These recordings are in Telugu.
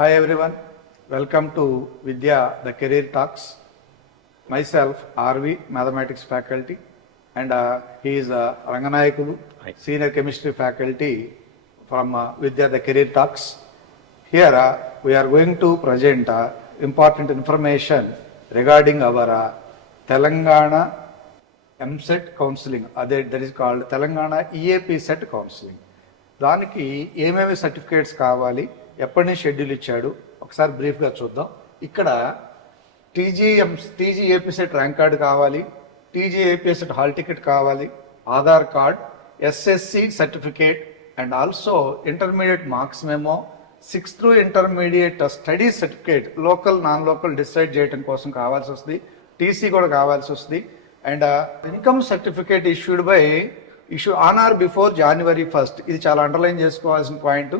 Hi everyone, welcome to Vidya, the Career Talks. Myself, RV, Mathematics faculty, and he is Ranganayakulu, Senior Chemistry faculty from Vidya, the Career Talks. Here we are going to present important information regarding our Telangana MSET counseling, that is called Telangana EAP set counseling. దానికి ఏమేమి సర్టిఫికేట్స్ కావాలి, ఎప్పటి నుంచి షెడ్యూల్ ఇచ్చాడు ఒకసారి బ్రీఫ్గా చూద్దాం. ఇక్కడ టీజీఏపీ సెట్ ర్యాంక్ కార్డు కావాలి, టీజీఏపీ సెట్ హాల్ టికెట్ కావాలి, Aadhaar card, SSC certificate and also intermediate marks memo, 6th intermediate study certificate local non local decide చేయడం కోసం కావాల్సి వస్తుంది, టీసీ కూడా కావాల్సి వస్తుంది. And income certificate issue on or before January 1st. ఇది చాలా అండర్లైన్ చేసుకోవాల్సిన పాయింట్.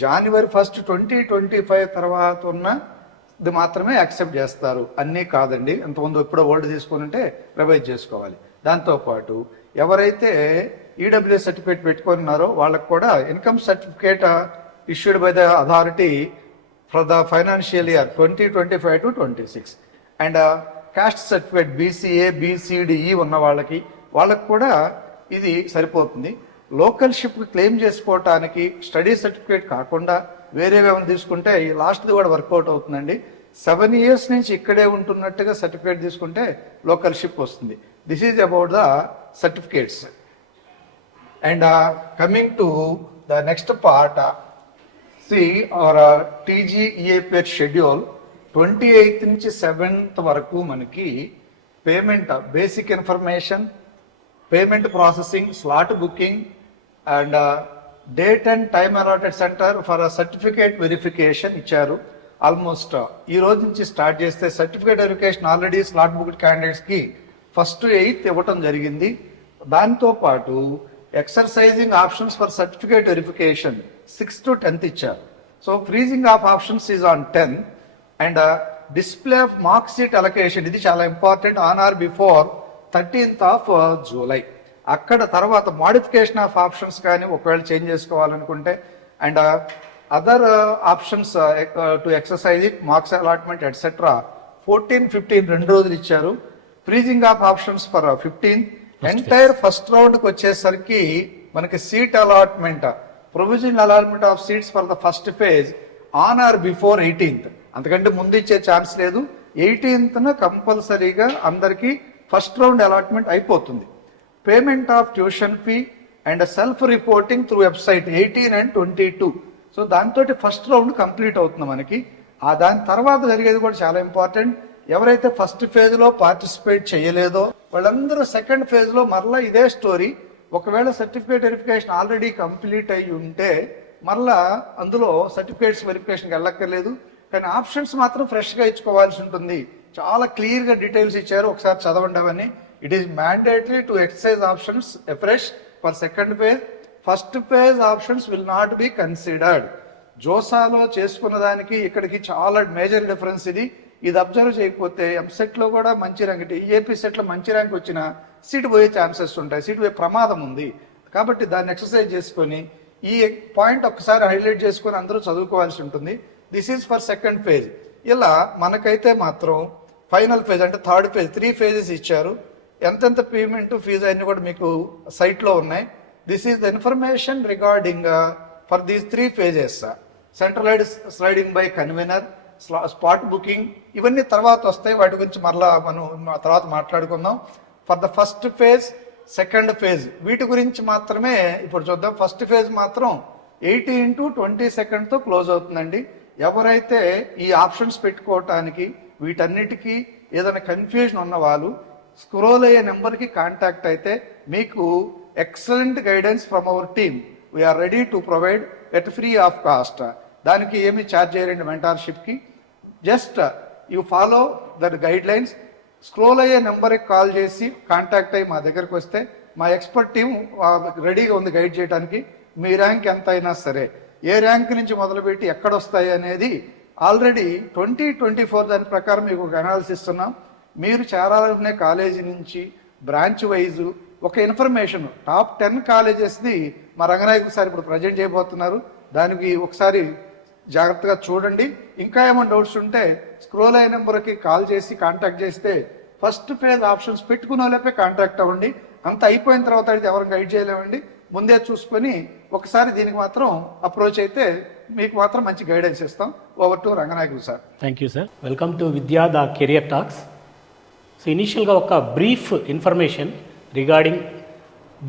January 1st, 2025 తర్వాత ఉన్నది మాత్రమే యాక్సెప్ట్ చేస్తారు, అన్నీ కాదండి. అంతకుముందు ఎప్పుడో ఓల్డ్ తీసుకుని ఉంటే రివైజ్ చేసుకోవాలి. దాంతోపాటు ఎవరైతే ఈడబ్ల్యూఎస్ సర్టిఫికేట్ పెట్టుకున్నారో వాళ్ళకు కూడా income certificate issued by the authority for the financial year 2025 to 26. And cost certificate BCA BCDE ఉన్న వాళ్ళకి కూడా ఇది సరిపోతుంది. లోకల్ షిప్ క్లెయిమ్ చేసుకోవటానికి స్టడీ సర్టిఫికేట్ కాకుండా వేరే ఏమైనా తీసుకుంటే ఈ లాస్ట్ది కూడా వర్కౌట్ అవుతుందండి. 7 years నుంచి ఇక్కడే ఉంటున్నట్టుగా సర్టిఫికేట్ తీసుకుంటే లోకల్ షిప్ వస్తుంది. This is about the certificates. And coming to the next part, our TGEAP schedule 28th నుంచి 7th వరకు మనకి payment, basic information, payment processing, slot booking and date and time allotted centre for certificate verification ఇచ్చారు. ఆల్మోస్ట్ ఈ రోజు నుంచి స్టార్ట్ చేస్తే certificate verification already slot booked క్యాండిడేట్స్కి 1st to 8th ఇవ్వటం జరిగింది. దాంతోపాటు exercising options for certificate verification 6th to 10th ఇచ్చారు. So freezing of options is on 10th. And display of mark sheet allocation, ఇది చాలా important, on or before 13th of July. అక్కడ తర్వాత మోడిఫికేషన్ ఆఫ్ ఆప్షన్స్ కానీ ఒకవేళ చేంజ్ చేసుకోవాలనుకుంటే and other options to exercise it, marks allotment etcetera 14, 15 2 రోజులు ఇచ్చారు. Freezing of options for 15th. Entire first రౌండ్కి వచ్చేసరికి మనకి seat allotment, provisional allotment of seats for the first phase on or before 18th. అంతకంటే ముందు ఇచ్చే ఛాన్స్ లేదు. 18th కంపల్సరీగా అందరికీ ఫస్ట్ రౌండ్ అలాట్మెంట్ అయిపోతుంది. Payment of tuition fee and self reporting through website 18 and 22. So దాంతో ఫస్ట్ రౌండ్ కంప్లీట్ అవుతుంది మనకి. దాని తర్వాత జరిగేది కూడా చాలా ఇంపార్టెంట్. ఎవరైతే ఫస్ట్ ఫేజ్లో పార్టిసిపేట్ చేయలేదో వాళ్ళందరూ సెకండ్ ఫేజ్లో మరలా ఇదే స్టోరీ. ఒకవేళ సర్టిఫికేట్ వెరిఫికేషన్ ఆల్రెడీ కంప్లీట్ అయ్యి ఉంటే మరలా అందులో సర్టిఫికేట్స్ వెరిఫికేషన్కి వెళ్ళక్కర్లేదు, కానీ ఆప్షన్స్ మాత్రం ఫ్రెష్గా ఇచ్చుకోవాల్సి ఉంటుంది. చాలా క్లియర్గా డీటెయిల్స్ ఇచ్చారు, ఒకసారి చదవండి అవన్నీ. It is mandatory to exercise options fresh for second phase. First phase options will not be considered. జోసాలో చేసుకున్న దానికి ఇక్కడికి చాలా మేజర్ డిఫరెన్స్ ఇది. ఇది అబ్జర్వ్ చేయకపోతే ఎంసెట్లో కూడా మంచి ర్యాంక్, ఈఏపీ సెట్లో మంచి ర్యాంక్ వచ్చినా సీటు పోయే ఛాన్సెస్ ఉంటాయి, సీటు పోయే ప్రమాదం ఉంది. కాబట్టి దాన్ని ఎక్సర్సైజ్ చేసుకొని ఈ పాయింట్ ఒకసారి హైలైట్ చేసుకొని అందరూ చదువుకోవాల్సి ఉంటుంది. This is for second phase. ఇలా మనకైతే మాత్రం ఫైనల్ ఫేజ్ అంటే థర్డ్ ఫేజ్ 3 phases ఇచ్చారు. ఎంతెంత పేమెంట్, ఫీజు అన్ని కూడా మీకు సైట్లో ఉన్నాయి. This is the information regarding for these 3 phases. Centralised sliding by convener, spot booking, ఇవన్నీ తర్వాత వస్తాయి, వాటి గురించి మరలా మనం తర్వాత మాట్లాడుకుందాం. For the first phase, second phase వీటి గురించి మాత్రమే ఇప్పుడు చూద్దాం. ఫస్ట్ ఫేజ్ మాత్రం 18 to 22 క్లోజ్ అవుతుందండి. ఎవరైతే ఈ ఆప్షన్స్ పెట్టుకోవటానికి వీటన్నిటికీ ఏదైనా కన్ఫ్యూజన్ ఉన్న వాళ్ళు స్క్రోల్ అయ్యే నెంబర్కి కాంటాక్ట్ అయితే మీకు excellent guidance from our team we are ready to provide at free of cost. దానికి ఏమి ఛార్జ్ చేయరండి మెంటార్షిప్కి. Just you follow that guidelines. Scroll అయ్యే నెంబర్కి కాల్ చేసి కాంటాక్ట్ అయ్యి మా దగ్గరకు వస్తే మా ఎక్స్పర్ట్ టీం రెడీగా ఉంది గైడ్ చేయడానికి. మీ ర్యాంక్ ఎంత అయినా సరే, ఏ ర్యాంక్ నుంచి మొదలుపెట్టి ఎక్కడొస్తాయి అనేది ఆల్రెడీ 2024 దాని ప్రకారం మీకు ఒక అనాలిసిస్ ఇస్తున్నాం. మీరు చేరాలనే కాలేజీ నుంచి బ్రాంచ్ వైజు ఒక ఇన్ఫర్మేషన్ టాప్ 10 కాలేజెస్ది మా రంగనాయకు సార్ ఇప్పుడు ప్రజెంట్ చేయబోతున్నారు. దానికి ఒకసారి జాగ్రత్తగా చూడండి. ఇంకా ఏమైనా డౌట్స్ ఉంటే స్క్రోల్ అయిన నెంబర్కి కాల్ చేసి కాంటాక్ట్ చేస్తే ఫస్ట్ ఫేజ్ ఆప్షన్స్ పెట్టుకున్న వాళ్ళపై కాంటాక్ట్ అవ్వండి. అంత అయిపోయిన తర్వాత అయితే ఎవరు గైడ్ చేయలేమండి. ముందే చూసుకొని ఒకసారి దీనికి మాత్రం అప్రోచ్ అయితే మీకు మాత్రం మంచి గైడెన్స్ ఇస్తాం. Over to Ranganayakulu sir. Thank you sir. Welcome to విద్యా ద కెరియర్ టాక్స్. సో ఇనీషియల్గా ఒక brief information regarding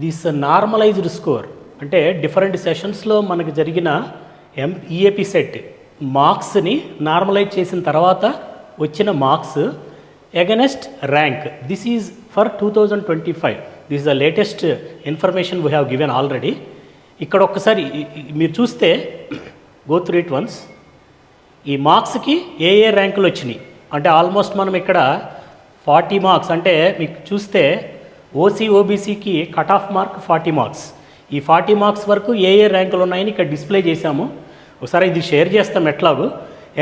this normalised score. అంటే డిఫరెంట్ సెషన్స్లో మనకు జరిగిన ఈఏపీ సెట్ మార్క్స్ని నార్మలైజ్ చేసిన తర్వాత వచ్చిన marks against rank. This is for 2025. This is the latest information we have given already. ఇక్కడ ఒక్కసారి మీరు చూస్తే గో త్రూ ఇట్ వన్స్. ఈ మార్క్స్కి ఏ ర్యాంకులు వచ్చినాయి అంటే ఆల్మోస్ట్ మనం ఇక్కడ 40 మార్క్స్ అంటే మీకు చూస్తే ఓబీసీకి కట్ ఆఫ్ మార్క్ 40 మార్క్స్. ఈ 40 మార్క్స్ వరకు ఏ ర్యాంకులు ఉన్నాయని ఇక్కడ డిస్ప్లే చేశాము. ఒకసారి ఇది షేర్ చేస్తాం ఎట్లాగూ.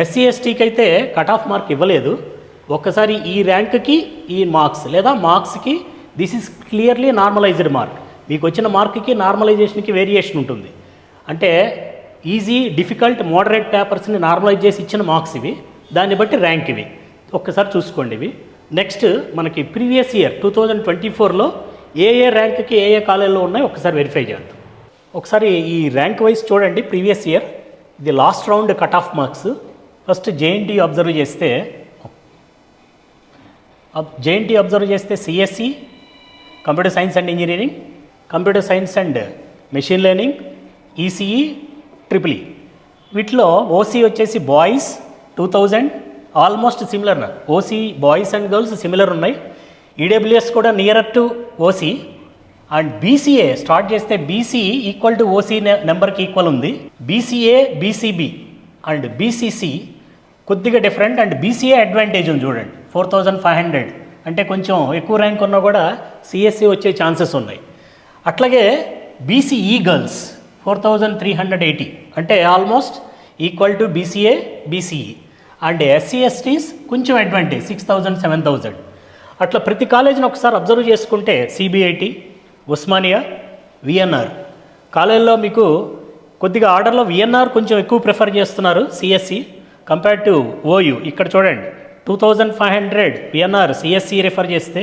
ఎస్సీ ఎస్టీకి అయితే కట్ ఆఫ్ మార్క్ ఇవ్వలేదు. ఒక్కసారి ఈ ర్యాంక్కి ఈ మార్క్స్ లేదా మార్క్స్కి this is clearly normalised mark. మీకు వచ్చిన మార్క్కి నార్మలైజేషన్కి వేరియేషన్ ఉంటుంది. అంటే ఈజీ, డిఫికల్ట్, మోడరేట్ పేపర్స్ని నార్మలైజ్ చేసి ఇచ్చిన మార్క్స్ ఇవి. దాన్ని బట్టి ర్యాంక్ ఇవి ఒక్కసారి చూసుకోండి ఇవి. నెక్స్ట్ మనకి ప్రీవియస్ ఇయర్ 2024లో ఏ ర్యాంక్కి ఏ కాలేజీలో ఉన్నాయో ఒకసారి వెరిఫై చేద్దాం. ఒకసారి ఈ ర్యాంక్ వైజ్ చూడండి. ప్రీవియస్ ఇయర్ ఇది last round cut off marks. First JNT observe చేస్తే CSC, computer science and engineering, computer science and machine learning, ECE, triple E. వీటిలో ఓసీ వచ్చేసి boys 2000 almost similar. OC boys and girls similar ఉన్నాయి. ఈడబ్ల్యూఎస్ కూడా nearer to OC. And BCA start చేస్తే బీసీఈ ఈక్వల్ టు ఓసీ నెంబర్కి ఈక్వల్ ఉంది. బీసీఏ, బీసీబీ అండ్ బీసీసీ కొద్దిగా డిఫరెంట్. అండ్ బీసీఏ అడ్వాంటేజ్ ఉంది చూడండి, 4500 అంటే కొంచెం ఎక్కువ ర్యాంక్ ఉన్నా కూడా సిఎస్సి వచ్చే ఛాన్సెస్ ఉన్నాయి. అట్లాగే బీసీఈ గర్ల్స్ 4380 అంటే almost equal to BCA, BCE. And SC ఎస్టీస్ కొంచెం అడ్వాంటేజ్ 6000, 7000. అట్లా ప్రతి కాలేజీని ఒకసారి అబ్జర్వ్ చేసుకుంటే సిబిఐటి, ఉస్మానియా, విఎన్ఆర్ కాలేజీలో మీకు కొద్దిగా ఆర్డర్లో విఎన్ఆర్ కొంచెం ఎక్కువ ప్రిఫర్ చేస్తున్నారు సిఎస్సి కంపేర్ టు ఓయూ. ఇక్కడ చూడండి 2500 విఎన్ఆర్ సిఎస్సి రిఫర్ చేస్తే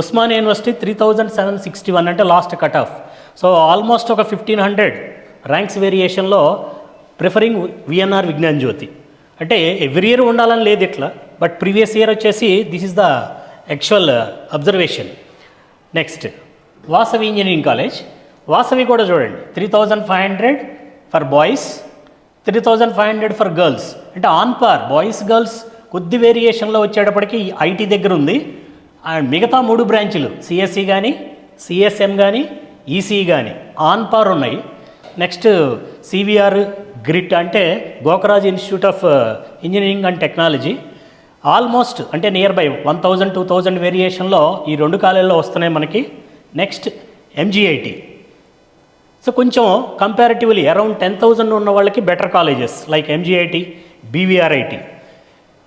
ఉస్మానియా యూనివర్సిటీ 3761 అంటే last cut off. So almost ఒక 1500 ర్యాంక్స్ వేరియేషన్లో ప్రిఫరింగ్ విఎన్ఆర్ విజ్ఞాన్ జ్యోతి. అంటే ఎవ్రీ ఇయర్ ఉండాలని లేదు ఇట్లా, బట్ ప్రీవియస్ ఇయర్ వచ్చేసి this is the actual observation. Next Vasavi engineering college. Vasavi కూడా చూడండి 3500 ఫర్ బాయ్స్, 3500 ఫర్ గర్ల్స్. అంటే ఆన్ పార్ బాయ్స్ గర్ల్స్ కొద్ది వేరియేషన్లో వచ్చేటప్పటికి ఐటీ దగ్గర ఉంది. అండ్ మిగతా 3 బ్రాంచులు సిఎస్సి కానీ, సిఎస్ఎం కానీ, ఈసీ కానీ ఆన్ పార్ ఉన్నాయి. నెక్స్ట్ సివిఆర్, గ్రిట్ అంటే Gokaraj institute of engineering and technology almost అంటే నియర్ బై 1000, 2000 వేరియేషన్లో ఈ 2 కాలేజీల్లో వస్తున్నాయి మనకి. Next MGIT. సో కొంచెం కంపారిటివ్లీ అరౌండ్ 10,000 ఉన్న వాళ్ళకి better colleges like MGIT, BVRIT.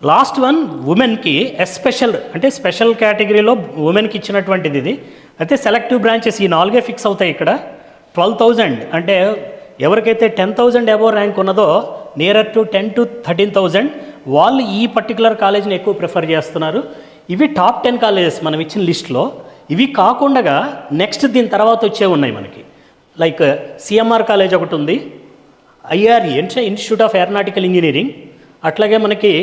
Last one ఉమెన్కి ఎస్పెషల్ అంటే స్పెషల్ కేటగిరీలో ఉమెన్కి ఇచ్చినటువంటిది ఇది. అయితే సెలెక్టివ్ బ్రాంచెస్ ఈ 4 ఫిక్స్ అవుతాయి ఇక్కడ. 12,000 అంటే ఎవరికైతే 10,000 అబోవ్ ర్యాంక్ ఉన్నదో నియరర్ టు 10 to 13,000 వాళ్ళు ఈ పర్టికులర్ కాలేజ్ని ఎక్కువ ప్రిఫర్ చేస్తున్నారు. ఇవి టాప్ 10 కాలేజెస్ మనం ఇచ్చిన లిస్ట్లో. ఇవి కాకుండా నెక్స్ట్ దీని తర్వాత వచ్చే ఉన్నాయి మనకి. లైక్ సిఎంఆర్ కాలేజ్ ఒకటి ఉంది, ఐఆర్ఈ అంటే ఇన్స్టిట్యూట్ ఆఫ్ ఏరోనాటికల్ ఇంజనీరింగ్. అట్లాగే మనకి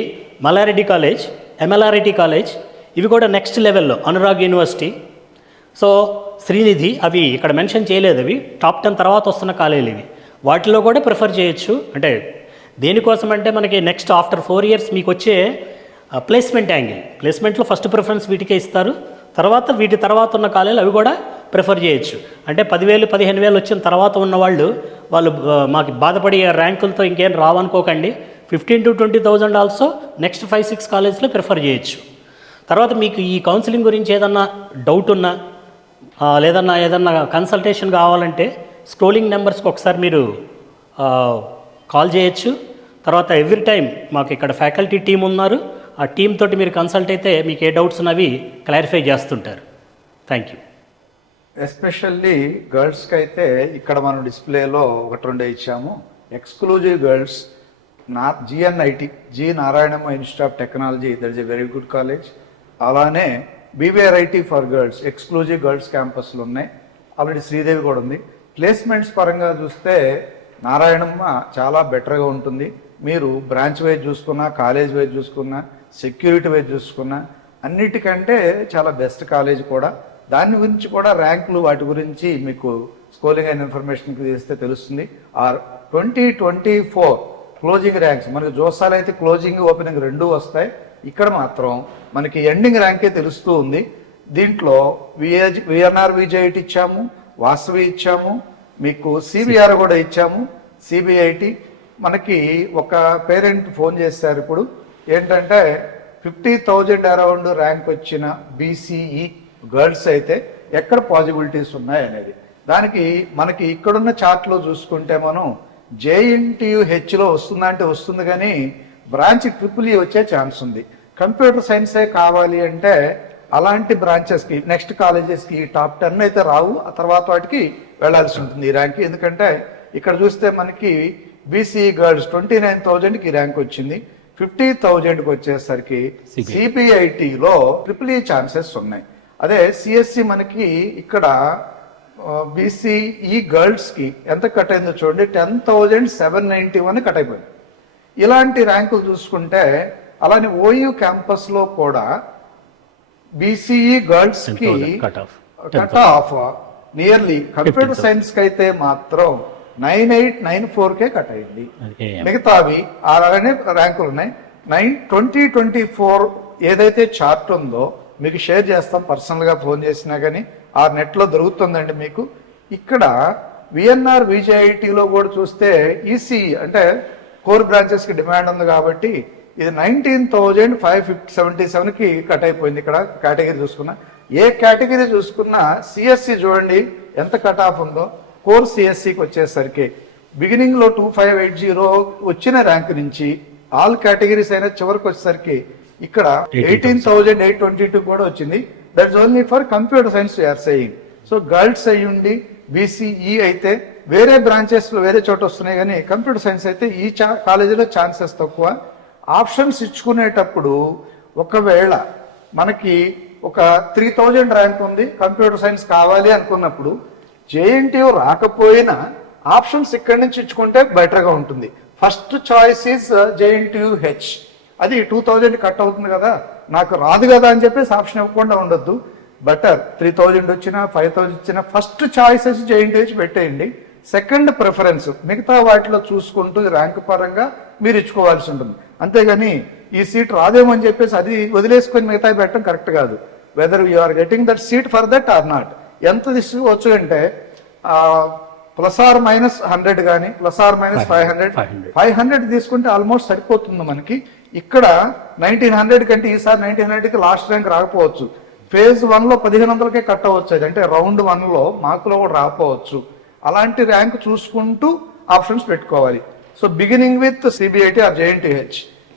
మల్లారెడ్డి కాలేజ్, ఎంఎల్ఆర్ఐటి కాలేజ్. ఇవి కూడా నెక్స్ట్ లెవెల్లో అనురాగ్ యూనివర్సిటీ. సో శ్రీనిధి అవి ఇక్కడ మెన్షన్ చేయలేదు, అవి టాప్ 10 తర్వాత వస్తున్న కాలేజీలు ఇవి. వాటిలో కూడా ప్రిఫర్ చేయొచ్చు. అంటే దేనికోసం అంటే మనకి నెక్స్ట్ ఆఫ్టర్ 4 years మీకు వచ్చే ప్లేస్మెంట్ యాంగిల్, ప్లేస్మెంట్లో ఫస్ట్ ప్రిఫరెన్స్ వీటికే ఇస్తారు. తర్వాత వీటి తర్వాత ఉన్న కాలేజీలు అవి కూడా ప్రిఫర్ చేయొచ్చు. అంటే 10,000, 15,000 వచ్చిన తర్వాత ఉన్న వాళ్ళు మాకు బాధపడే ర్యాంకులతో ఇంకేం రావనుకోకండి. 15,000 to 20,000 ఆల్సో నెక్స్ట్ 5-6 కాలేజ్లో ప్రిఫర్ చేయొచ్చు. తర్వాత మీకు ఈ కౌన్సిలింగ్ గురించి ఏదన్నా డౌట్ ఉన్నా ఏదన్నా కన్సల్టేషన్ కావాలంటే స్క్రోలింగ్ నెంబర్స్కి ఒకసారి మీరు కాల్ చేయొచ్చు. తర్వాత ఎవ్రీ టైం మాకు ఇక్కడ ఫ్యాకల్టీ టీం ఉన్నారు, ఆ టీమ్ తోటి మీరు కన్సల్ట్ అయితే మీకు ఏ డౌట్స్ ఉన్నవి క్లారిఫై చేస్తుంటారు. Thank you. ఎస్పెషల్లీ గర్ల్స్కి అయితే ఇక్కడ మనం డిస్ప్లేలో 1-2 ఇచ్చాము. Exclusive girls GNIT, G Narayanamma institute of technology, that is a very good college. అలానే BVRIT for girls, exclusive girls క్యాంపస్లు ఉన్నాయి. ఆల్రెడీ శ్రీదేవి కూడా ఉంది. ప్లేస్మెంట్స్ పరంగా చూస్తే నారాయణమ్మ చాలా బెటర్గా ఉంటుంది. మీరు బ్రాంచ్ వైజ్ చూసుకున్నా, కాలేజ్ వైజ్ చూసుకున్నా, సెక్యూరిటీ వైజ్ చూసుకున్నా అన్నిటికంటే చాలా బెస్ట్ కాలేజ్ కూడా. దాని గురించి కూడా ర్యాంకులు వాటి గురించి మీకు స్కోరింగ్ అయిన ఇన్ఫర్మేషన్ తీస్తే తెలుస్తుంది. ఆర్ 2024 క్లోజింగ్ ర్యాంక్స్ మనకి జోసాలు అయితే క్లోజింగ్ ఓపెనింగ్ రెండూ వస్తాయి. ఇక్కడ మాత్రం మనకి ఎండింగ్ ర్యాంకే తెలుస్తూ ఉంది. దీంట్లో విఎన్ఆర్ విజైటి ఇచ్చాము, వాసవి ఇచ్చాము, మీకు సిబిఆర్ కూడా ఇచ్చాము, సిబిఐటి. మనకి ఒక పేరెంట్ ఫోన్ చేశారు ఇప్పుడు ఏంటంటే 50,000 అరౌండ్ ర్యాంక్ వచ్చిన బీసీఈ గర్ల్స్ అయితే ఎక్కడ పాసిబిలిటీస్ ఉన్నాయి అనేది. దానికి మనకి ఇక్కడున్న చార్ట్లో చూసుకుంటే మనం JNTU-Hలో వస్తుందా అంటే వస్తుంది, కానీ బ్రాంచ్ ట్రిపుల్ ఈ వచ్చే ఛాన్స్ ఉంది. కంప్యూటర్ సైన్సే కావాలి అంటే అలాంటి బ్రాంచెస్కి నెక్స్ట్ కాలేజెస్కి టాప్ 10 అయితే రావు, ఆ తర్వాత వాటికి వెళ్లాల్సి ఉంటుంది ఈ ర్యాంక్. ఎందుకంటే ఇక్కడ చూస్తే మనకి బీసీఈ గర్ల్స్ 29,000కి ర్యాంక్ వచ్చింది, 50,000కి వచ్చేసరికి సిబిఐటిలో ట్రిపుల్ ఈ ఛాన్సెస్ ఉన్నాయి. అదే సిఎస్సి మనకి ఇక్కడ బీసీఈ గర్ల్స్కి ఎంత కట్ అయిందో చూడండి, 10,791 కట్ అయిపోయింది. ఇలాంటి ర్యాంకులు చూసుకుంటే అలానే ఓయూ క్యాంపస్లో కూడా బీసీఈ గర్ల్స్కి కట్ ఆఫ్ నియర్లీ కంప్యూటర్ సైన్స్కి అయితే మాత్రం 9894కే కట్ అయింది. మిగతావి అలానే ర్యాంకులు ఉన్నాయి. 2024 ఏదైతే చార్ట్ ఉందో మీకు షేర్ చేస్తాం, పర్సనల్గా ఫోన్ చేసినా కానీ ఆ నెట్లో దొరుకుతుందండి మీకు. ఇక్కడ విఎన్ఆర్ విజైటీలో కూడా చూస్తే ఈసీ అంటే కోర్ బ్రాంచెస్కి డిమాండ్ ఉంది కాబట్టి ఇది 19,577కి కట్ అయిపోయింది. ఇక్కడ కేటగిరీ చూసుకున్నా, ఏ కేటగిరీ చూసుకున్నా సిఎస్సి చూడండి ఎంత కట్ ఆఫ్ ఉందో. కోర్ సిఎస్సికి వచ్చేసరికి బిగినింగ్లో 2580 వచ్చిన ర్యాంక్ నుంచి ఆల్ కేటగిరీస్ అయినా చివరికి వచ్చేసరికి ఇక్కడ 18,822 కూడా వచ్చింది. That's only for computer science you're saying. So girls అయ్యుండి బీసీఈ అయితే వేరే బ్రాంచెస్లో వేరే చోట వస్తున్నాయి, కానీ కంప్యూటర్ సైన్స్ అయితే ఈ కాలేజీలో ఛాన్సెస్ తక్కువ. ఆప్షన్స్ ఇచ్చుకునేటప్పుడు ఒకవేళ మనకి ఒక 3,000 ర్యాంక్ ఉంది, కంప్యూటర్ సైన్స్ కావాలి అనుకున్నప్పుడు JNTU రాకపోయినా ఆప్షన్స్ ఇక్కడి నుంచి ఇచ్చుకుంటే బెటర్గా ఉంటుంది. First choice is JNTU-H. అది 2,000 కట్ అవుతుంది కదా, నాకు రాదు కదా అని చెప్పేసి ఆప్షన్ ఇవ్వకుండా ఉండొద్దు. బెటర్ 3,000 వచ్చినా 5,000 వచ్చినా ఫస్ట్ చాయిసెస్ JNTU-H పెట్టేయండి. సెకండ్ ప్రిఫరెన్స్ మిగతా వాటిలో చూసుకుంటూ ర్యాంక్ పరంగా మీరు ఇచ్చుకోవాల్సి ఉంటుంది. అంతేగాని ఈ సీట్ రాదేమో అని చెప్పేసి అది వదిలేసుకొని మిగతా పెట్టడం కరెక్ట్ కాదు. Whether you are getting that seat for that or not. ఎంత తీసుకోవచ్చు అంటే +/- 100 కానీ +/- 500 తీసుకుంటే ఆల్మోస్ట్ సరిపోతుంది మనకి. ఇక్కడ 1,900 కంటే ఈసారి 1,900కి లాస్ట్ ర్యాంక్ రాకపోవచ్చు. ఫేజ్ 1లో 1,500కే కట్ అవ్వచ్చు, అది అంటే రౌండ్ 1లో మార్కులో కూడా రాకపోవచ్చు. అలాంటి ర్యాంక్ చూసుకుంటూ ఆప్షన్స్ పెట్టుకోవాలి. So beginning with CBIT or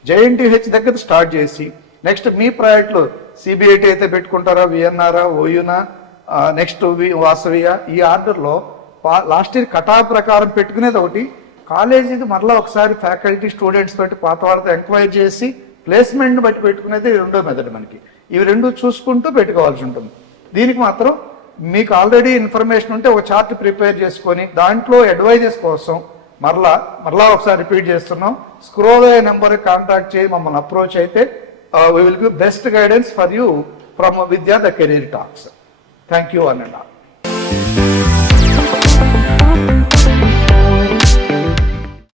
JNTU-H దగ్గర స్టార్ట్ చేసి నెక్స్ట్ మీ ప్రయారిటీలో సిబిఐటి అయితే పెట్టుకుంటారా, విఎన్ఆరా, ఓయూనా, నెక్స్ట్ వాసవియా, ఈ ఆర్డర్లో లాస్ట్ ఇయర్ కటా ప్రకారం పెట్టుకునేది ఒకటి. కాలేజీకి మరలా ఒకసారి ఫ్యాకల్టీ స్టూడెంట్స్ తోటి పాత వాళ్ళతో ఎంక్వైరీ చేసి ప్లేస్మెంట్ని బట్టి పెట్టుకునేది రెండో మెథడ్ మనకి. ఇవి రెండు చూసుకుంటూ పెట్టుకోవాల్సి ఉంటుంది. దీనికి మాత్రం మీకు ఆల్రెడీ ఇన్ఫర్మేషన్ ఉంటే ఒక చార్ట్ ప్రిపేర్ చేసుకొని దాంట్లో అడ్వైజెస్ కోసం మరలా ఒకసారి రిపీట్ చేస్తున్నాం. స్క్రోల్ అయ్యే నెంబర్కి కాంటాక్ట్ చేయి, మమ్మల్ని అప్రోచ్ అయితే we will give best guidance for you from Vidya the Career Talks. Thank you, Ananda.